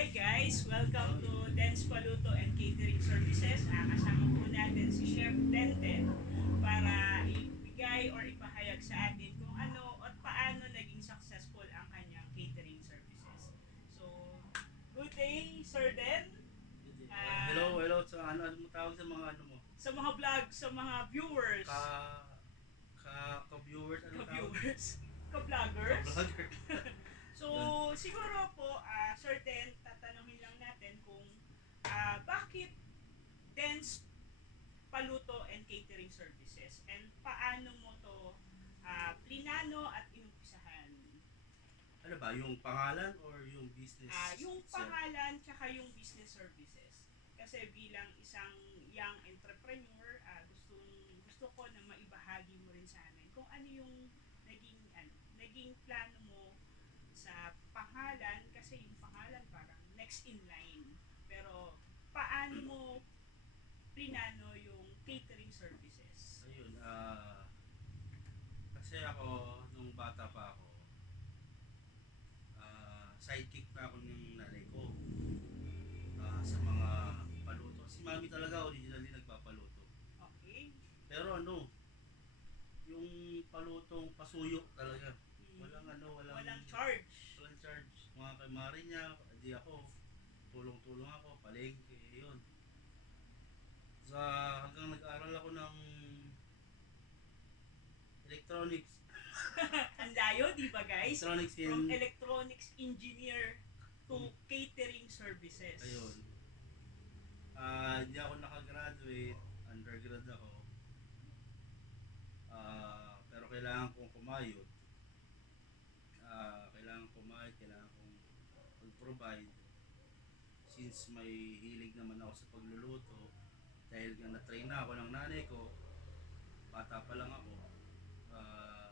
Hi guys! Welcome to Dens Paluto and Catering Services. Kasama po natin si Chef Denten para ibigay or ipahayag sa atin kung ano at paano naging successful ang kanyang catering services. So, good day Sir Den! Hello, Ah, hello. Sa ano mo tawag sa mga ano mo? sa mga vlog, sa mga viewers, Ka ka-viewers ano tawag? ka-viewers, ka-vloggers. Ka-vlogger. So, Yun. siguro po, certain tatanungin lang natin kung bakit Dens Paluto and Catering Services and paano mo to plinano at inumpisahan? Ano ba, yung pangalan or yung business Yung itself? pangalan tsaka yung business services. Kasi bilang isang young entrepreneur, gusto ko na maibahagi mo rin sa amin kung ano yung naging plano mo sa pangalan kasi yung pangalan parang next in line. Pero paano mo plinano yung catering services? Ayun, kasi ako nung bata pa ako, sidekick pa ako ng nanay ko sa mga paluto. Si mami talaga originally nagpapaluto. Okay? Pero ano, yung palutong pasuyo talaga. Walang Walang charge. walang charge. Mga kamari niya, di ako, tulong-tulong ako, palengke, yun. Sa hanggang nag-aral ako ng electronics. Ang layo, di ba guys? Electronics From in, electronics engineer to catering services. ayun. Hindi ako nakagraduate, undergrad ako. Pero kailangan kong kumayod. Kailangan kong mag-provide. Since may hilig naman ako sa pagluluto, dahil nga na-train na ako ng nanay ko, bata pa lang ako, ah,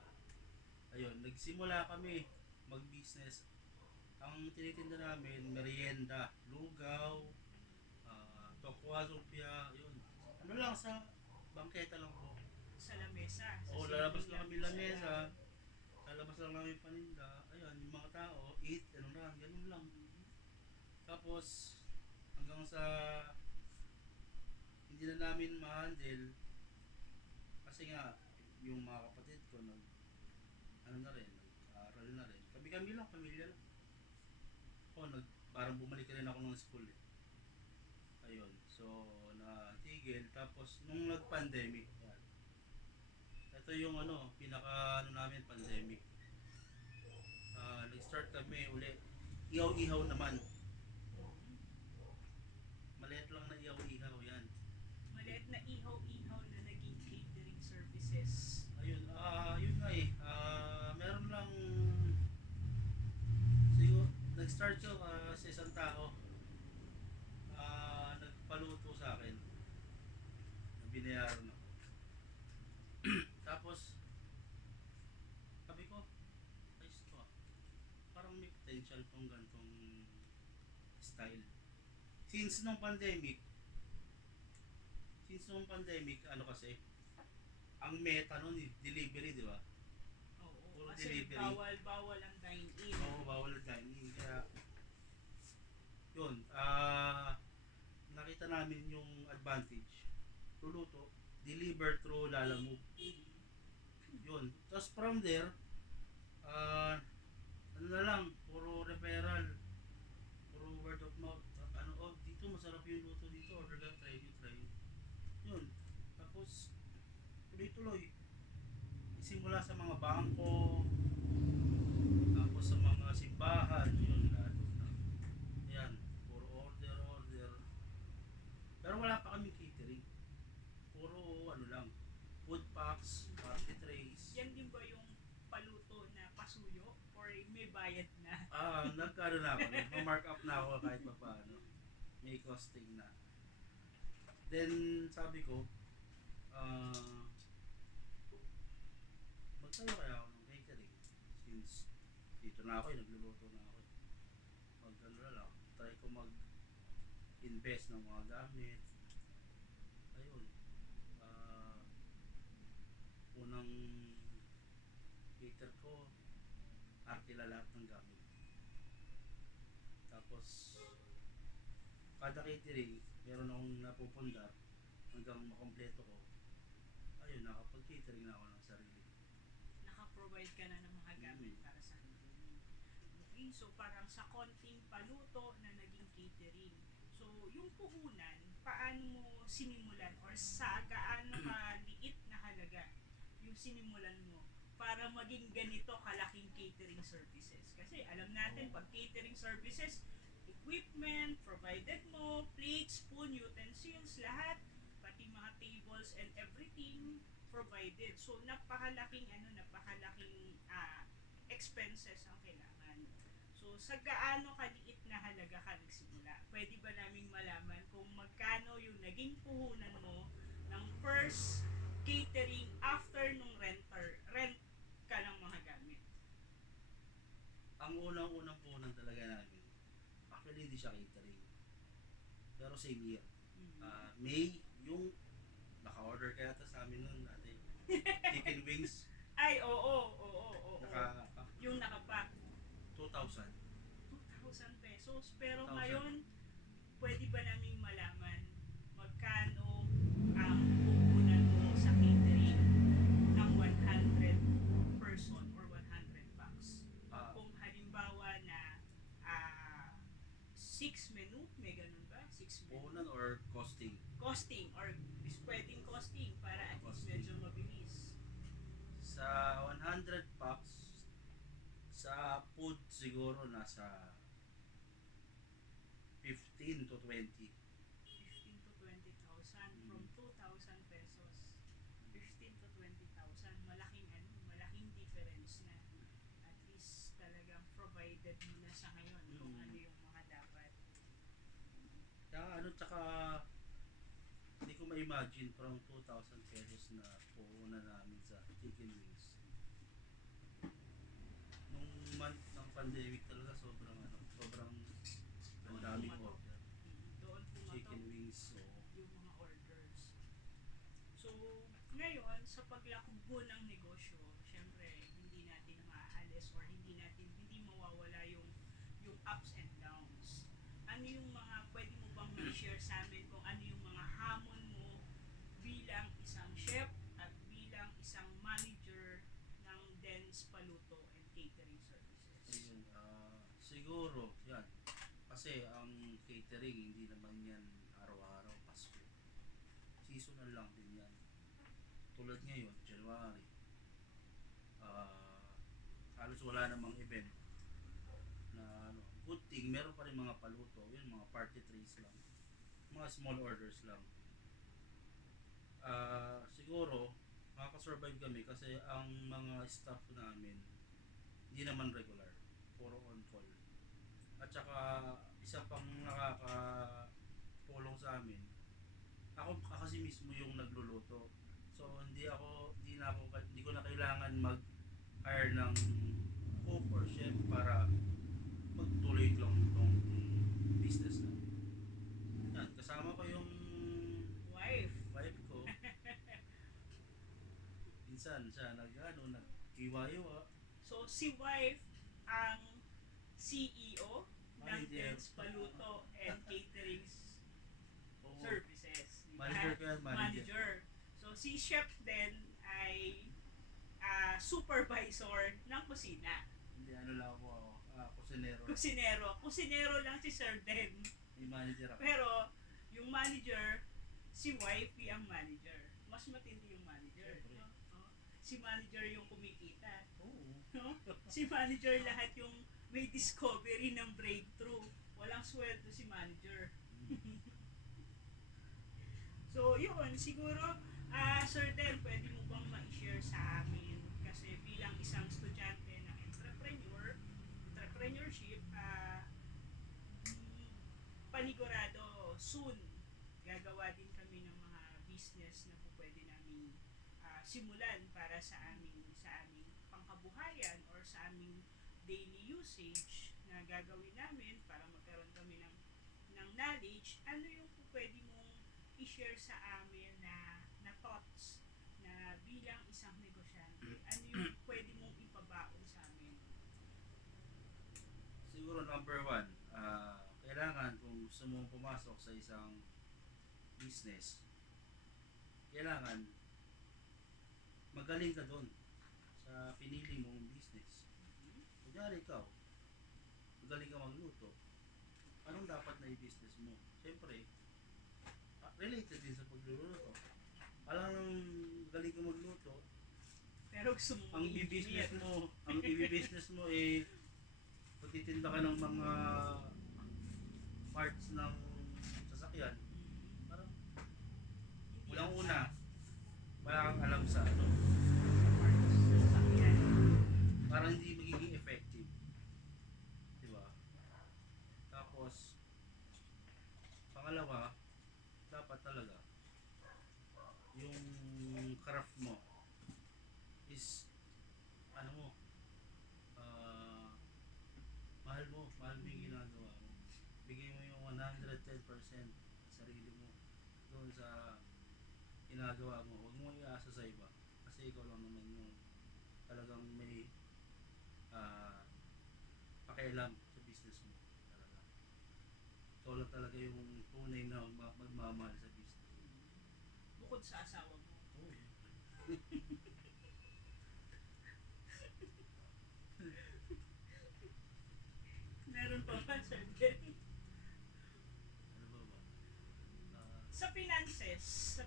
ayun, nagsimula kami mag-business. Ang tinitinda namin, merienda, lugaw, tokwa, lumpia, yun. Ano lang sa bangketa lang po. Sa lamesa. Sa O lalabas simpleng lang kami lamesa lamesa, lang. lalabas lang namin paninda, ayun, yung mga tao, eat, ano lang, ganun lang. Tapos, hanggang sa hindi na namin ma-handle, kasi nga, yung mga kapatid ko, ano na rin, nag-aaral na rin. Kami-kami lang, pamilya lang. Ako, parang bumalik rin ako ng school eh. Ayun, so, natigil. Tapos, nung nag-pandemic, yan. Ito yung ano, pinaka ano namin, pandemic. Nag-start kami uli. Ihaw-ihaw naman. Maliit lang na ihaw-ihaw yan. Maliit na ihaw-ihaw na naging catering services. Ayun, yun nga eh. Meron lang, siguro, nag-start yung sa isang tao. Nagpaluto sa akin. Na binayaran ako. Tapos, sabi ko, ayos to ah. Parang may potential tong gantong style. Since nung pandemic, ano kasi, ang meta nun eh, delivery, di ba? Oo, Puro kasi delivery. bawal ang dine-in. Oo, bawal na dining. Kaya, yun, nakita namin yung advantage. Luluto, deliver through Lalamove. Yun. Tapos from there, ano na lang, puro referral, puro word of mouth. Ano, oh, dito masarap yung luto dito, order lang, try nyo, try nyo. Yun. Tapos, tuloy-tuloy. Simula sa mga bangko, tapos sa mga simbahan, yun, lalo na. Yan, puro order, order. Pero wala pa kami catering. Puro ano lang, food packs, party trays. Yan din ba yung paluto na pasuyo or may bayad na? Nagkaroon na ako, ma-mark up na ako kahit pa paano. May costing na. Then, sabi ko, magtayo kaya ako ng catering. Since dito na ako, nagluluto na ako. Mag-ano na lang, try ko mag-invest ng mga gamit. Ayun. Ah, unang cater ko, Arkila lahat ng gamit. Tapos, kada catering, meron akong napupundar hanggang makompleto ko. Ayun, nakapag-catering na ako ng sarili. Naka-provide ka na ng mga gamit Mm. para sa catering. Okay, so parang sa konting paluto na naging catering. So, yung puhunan, paano mo sinimulan or sa gaano kaliit na halaga yung sinimulan mo para maging ganito kalaking catering services? Kasi alam natin, pag catering services, equipment, provided mo, plates, spoon, utensils, lahat, pati mga tables and everything provided. So, napakalaking expenses ang kailangan. So, sa gaano kaliit na halaga ka nagsimula? Pwede ba naming malaman kung magkano yung naging puhunan mo ng first catering after nung rent ka ng mga gamit? Ang unang-unang punan talaga namin, actually hindi siya catering. Pero same year. May, yung naka-order ka yata sa amin nun dati. Chicken wings, Ay, oo. naka Yung nakapack. 2,000. 2,000 pesos. Pero 2,000. ngayon, pwede ba naming malaman magkano ang puhunan mo sa catering ng 100 person or 100 bucks? Ah, Kung halimbawa na 6 menu, may ganun ba? 6 menu? puhunan or costing? Costing or is pwedeng costing para at least Costing. medyo mabilis. Sa 100 packs, sa food siguro nasa 15 to 20. 15 to 20,000 from 2,000 pesos. 15 to 20,000. Malaking difference na. At least talagang provided mo na sa ngayon kung Mm. ano yung mga dapat. Tsaka hindi ko ma-imagine from 2,000 pesos na puhunan namin sa chicken wings. Nung month ng pandemic talaga sobrang ang daming Pumatok. order. Doon pumatok Chicken wings, so yung mga orders. So, ngayon, sa paglakbo ng negosyo, syempre, hindi natin maaalis or hindi mawawala yung ups and downs. Ano yung mga, pwede mo bang ma-share sa amin kung ano yung mga hamon mo bilang isang chef at bilang isang manager ng Den's Paluto and Catering Services? ayun, siguro yan. Kasi ang catering hindi naman yan araw-araw Pasko. Seasonal lang din yan. Tulad ngayon, January, ah, halos wala namang event na ano. Good thing, meron pa rin mga paluto, yun mga party trays lang. Mga small orders lang. Siguro, makakasurvive kami kasi ang mga staff namin hindi naman regular, puro on call. At saka isa pang nakakatulong sa amin, ako kasi mismo yung nagluluto. So hindi ko na kailangan mag-hire ng cook or chef para magtuloy lang itong business na. Yan, kasama ko yung Wife. wife ko. Minsan siya nag-iwayo. So, si wife ang CEO ng Manager. Den's Paluto and Catering Oo. Services. Di ba? Manager ko yan, manager. So, si chef din ay supervisor ng kusina. Hindi, ano lang ako, kusinero. Kusinero lang si Sir Den. May manager ako. Pero, yung manager, si wifey ang manager. Mas matindi yung manager. Siyempre. No? Si manager yung kumikita. Oo. No? Si manager lahat yung may discovery ng breakthrough. Walang sweldo si manager. So, yun. Siguro, Sir Den, pwede mo bang ma-share sa amin? Kasi bilang isang estudyante ng entrepreneurship, panigurado, soon, gagawa din kami ng mga business na po pwede namin simulan para sa aming pangkabuhayan or sa aming daily usage na gagawin namin para magkaroon kami ng knowledge. Ano yung po pwede mong i-share sa amin na thoughts na bilang isang negosyante? Ano yung pwede mong ipabaon sa amin? Siguro number one, kailangan kung gusto mong pumasok sa isang business, kailangan magaling ka doon sa pinili mong business. Kunyari ikaw, magaling ka magluto, anong dapat na i-business mo? Siyempre, related din sa pagluluto. Alam galing ka magluto, Pero gusto mo ang i-business mo eh pagtitinda ka ng mga parts ng sasakyan, parang unang una, wala kang alam sa ano, parang hindi magiging effective. Diba? Tapos, pangalawa, dapat talaga, yung craft mo is, ano mo, mahal mo yung ginagawa mo. Bigay mo yung 110% sarili mo doon sa ginagawa mo. Huwag mo iasa sa iba. Kasi ikaw lang naman yung talagang may pakialam sa business mo. Talaga. Ikaw lang talaga yung tunay na magmamahal sa business. Bukod sa asawa mo. Oo, eh. Meron pa ba, Sir Ken? Ano ba ba? Sa finances,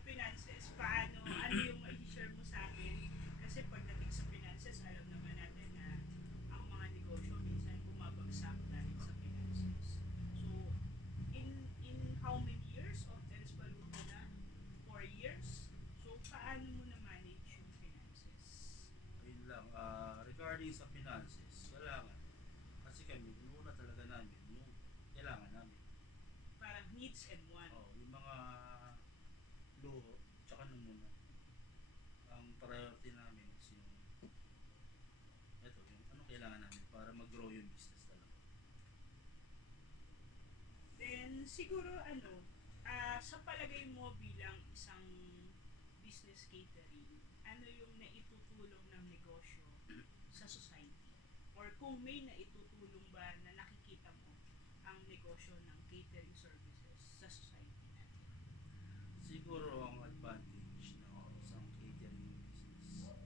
ano yung i-share mo sa akin? Kasi pagdating sa finances, alam naman natin na ang mga negosyo minsan bumabagsak dahil sa finances. So, in how many years of Dennis Baluto na? 4 years? So, paano mo na-manage yung finances? Ayun lang, regarding sa finances, kailangan. Kasi kami, inuuna talaga namin yung kailangan namin. Parang needs and wants. Oh, yung mga luho, tsaka na muna. Ang priority namin is yung ano kailangan namin para mag-grow yung business talaga. Then, siguro sa palagay mo bilang isang business catering, ano yung naitutulong ng negosyo sa society? Or kung may naitutulong ba na nakikita mo ang negosyo ng catering services sa society natin? Siguro ang advantage ng isang catering business.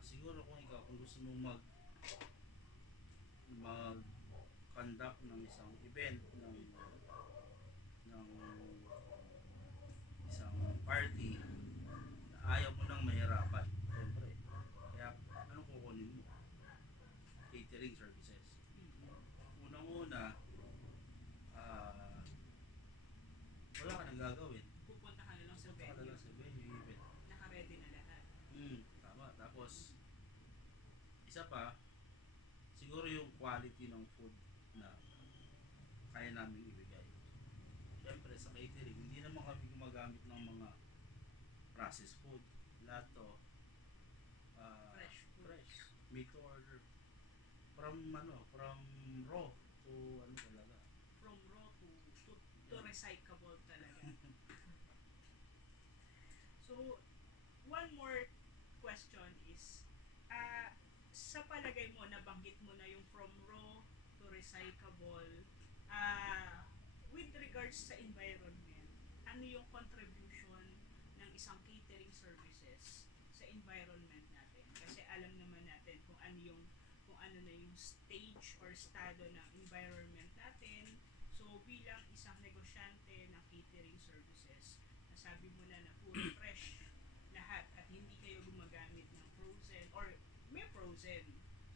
Siguro kung gusto mong mag-conduct ng isang event, ng isang party na ayaw mo nang mahirapan, siyempre. Kaya anong kukunin mo? Catering services. Unang-una, wala ka nang gagawin. Pupunta ka na lang sa Punta ka na venue. lang sa venue, event. Naka-ready na lahat. Tama. Tapos, isa pa, siguro yung quality ng food na kaya namin ibigay. Siyempre, sa catering, hindi naman kami gumagamit ng mga processed food. Lahat to, Fresh food. fresh. Made to order. From raw to talaga. From raw to recyclable talaga. So, one more question is, sa palagay mo, nabanggit mo na yung from raw to recyclable, with regards sa environment, ano yung contribution ng isang catering services sa environment natin? Kasi alam naman natin kung ano na yung stage or estado ng environment natin. So, bilang isang negosyante ng catering services, nasabi mo na puro fresh lahat at hindi kayo gumagamit ng frozen or may frozen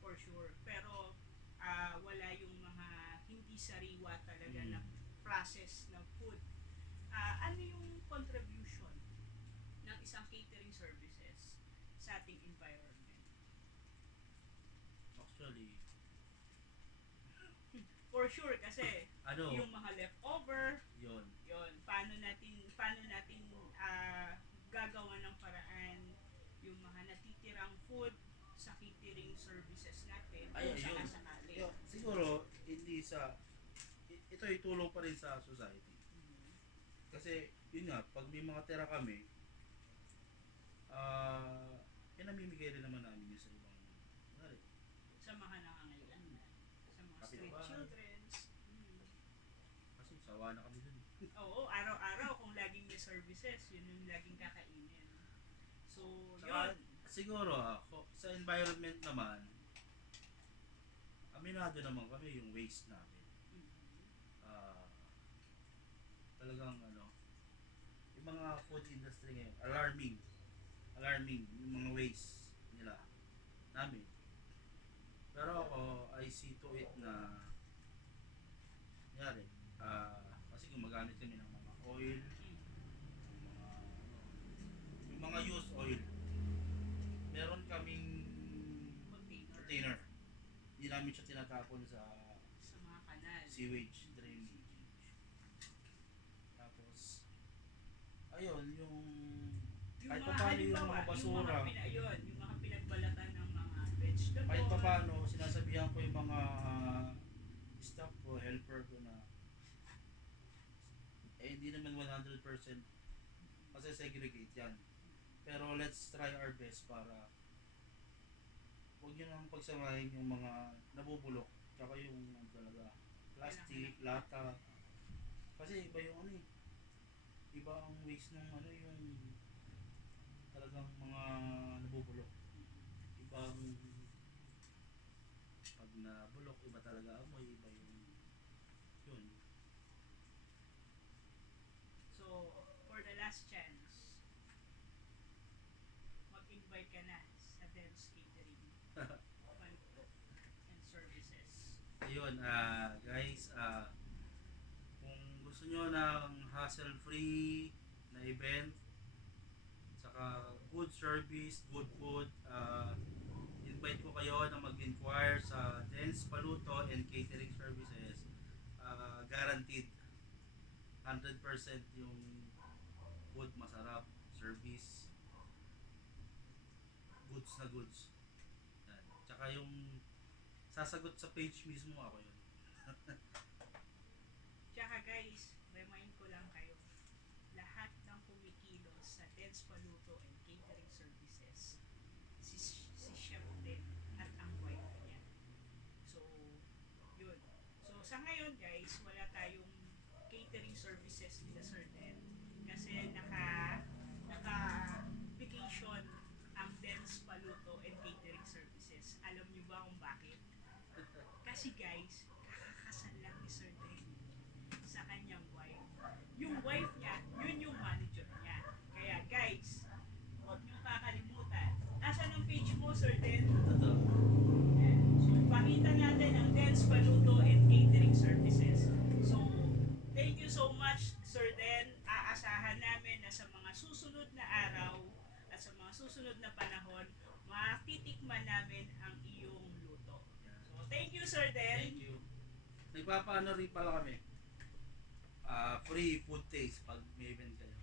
for sure pero wala yung mga hindi sariwa talaga na process ng food. Ano yung contribution ng isang catering services sa ating environment? Actually, For sure kasi yung mga leftover, yon. paano natin gagawa ng paraan yung mga natitirang food sa catering services natin kung sakasakali. Siguro, ito ay tulong pa rin sa society. Kasi, yun nga, pag may mga tira kami, pinamimigay rin naman namin yun sa ibang, Sa mga nangangailangan, sa mga street kapitbahay. children, sawa na kami dun. Oo, araw-araw kung laging may services, yun yung laging kakainin. So, Saka, yun. siguro ako, sa environment naman, aminado naman kami yung waste namin. Mhm. Ah, talagang yung mga food industry ngayon, alarming. Alarming yung mga waste nila, namin. Pero ako, I see to it na, nangyari, kasi gumagamit kami ng mga oil, yung mga used oil. Meron kaming container. Hindi namin siya tinatapon sa Sa mga kanal. sewage drainage. Tapos, ayun, yung kahit pa paano yung halimbawa, mga basura, yung mga pinagbalatan ng mga vegetable. kahit pa paano, sinasabihan ko yung mga staff ko, helper ko na hindi naman 100% segregate yan. Pero let's try our best para huwag nyo nang pagsamahin yung mga nabubulok tsaka yung talaga plastic, lata. Kasi iba yung iba ang waste ng yung talagang mga nabubulok. Ibang pag nabulok, iba talaga amoy, iba yung yun. So, for the last chance, mag-invite ka na sa Dance Catering Paluto and Services. Ayun, guys, kung gusto nyo ng hassle-free na event, saka good service, good food, invite ko kayo na mag-inquire sa Dance Paluto and Catering Services. Guaranteed 100% yung food masarap, service, goods na goods. Yan. Tsaka yung sasagot sa page mismo ako yun. Tsaka guys, remind ko lang kayo, lahat ng kumikilos sa Dance Paluto and Catering Services, si Chef din at ang wife niya. So, yun. So, sa ngayon guys, wala tayong catering services ni Sir Den kasi naka-vacation ang Dance Paluto and Catering Services. Alam niyo ba kung bakit? Kasi guys, kakakasal lang ni Sir Den sa kanyang wife. Yung wife niya, yun yung manager niya. Kaya guys, huwag niyong kakalimutan. Asan ang page mo, Sir Den? Ito. Ayan. So, pakita natin ang Dance Paluto and Catering Services. So, thank you so much, Sir Den. Aasahan namin na sa mga susunod na araw at sa mga susunod na panahon, matitikman namin ang iyong luto. So, thank you, Sir Den. Thank you. Nagpapaano rin pala kami. Free food taste pag may event kayo.